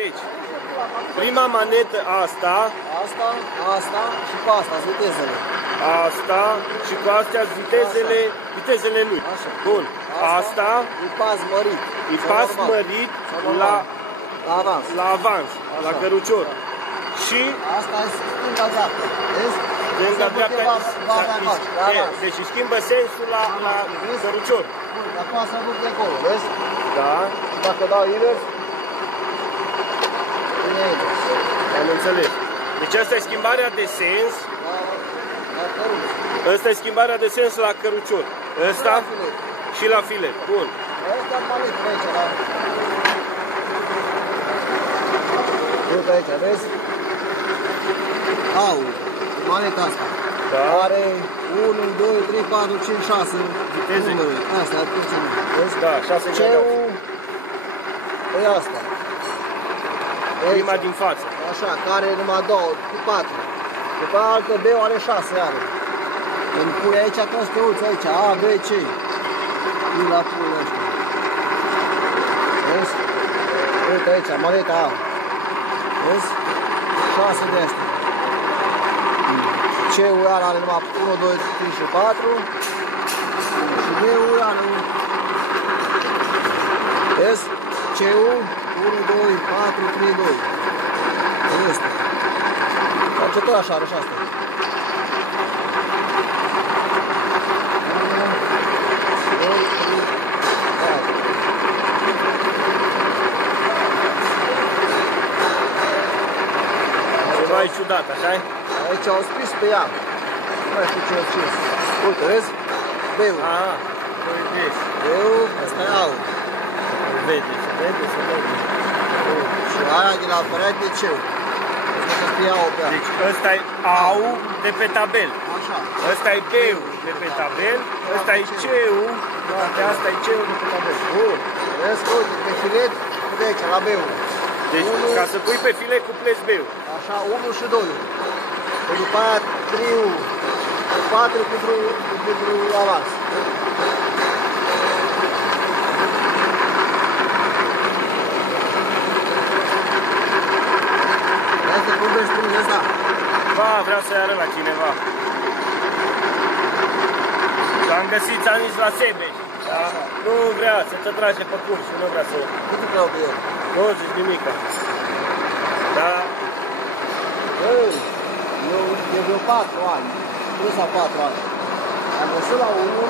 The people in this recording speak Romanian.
Deci, prima manetă asta Asta și cu asta, vitezele. Asta și cu astea vitezele lui. Așa. Bun. Asta e pas mărit. e pas mărit la avans. La avans, la cărucior. Și Asta e stânga-dreapta. Vezi? stânga-dreapta. Deci își schimbă sensul la cărucior. Bun, acum să duc de acolo, vezi? Da. Și dacă dau invers, vine invers. Am înțeles. Deci asta e schimbarea de sens. La căruț. Asta e schimbarea de sens la cărucior. Ăsta și la filet. Bun. Ăsta e manet aici, da? Uite aici, vezi? Aur. Maneta asta. Da. Are 1, 2, 3, 4, 5, 6 viteze. numere. Asta, vezi? Da, 6 C-ul e asta. Prima din față. Așa, care are numai 2, 4. După altă B-ul are 6 are. Când pui aici, trebuie să te uiți aici, A, B, C. Nu la pui ăștia. Vezi? Uite aici, maneta A. Vezi? 6 de astea. C-ul are numai 1, 2, 3 și 4. Și B-ul are 1. Vezi? C-ul 1, 2, 4, 3, 2. Este. Face tot așa, are și asta. Ceva e ciudat, așa-i? Aici au scris pe ea. Nu mai știu ce au scris. Uite, vezi? B-ul. Aha, vezi. B-ul, ăsta e aur. Se vede. Și aia de la perete e C-ul. Ăsta să fie aur pe ea. Deci ăsta e AU de pe tabel. Așa. Ăsta e B-ul de pe tabel. Ăsta e C-ul. Pe asta e C-ul de pe tabel. Bun. Vezi? Uite, pe filet, de aici, la B-ul. Deci, ca să pui pe filet, cuplezi B-ul. Așa, 1 și 2. Și după aia 3-ul, 4 pentru avans. Vrei să cum vezi strângă asta? Ba, vreau să-i arăt la cineva. Și am găsit, ți-am zis la Sebeș. Da? Nu vrea să te trage pe curs și nu vrea să... Cât vreau pe el? 20 nimica. Da? Ei, eu de vreo 4 ani, 3 sau 4 ani. Am găsit la 1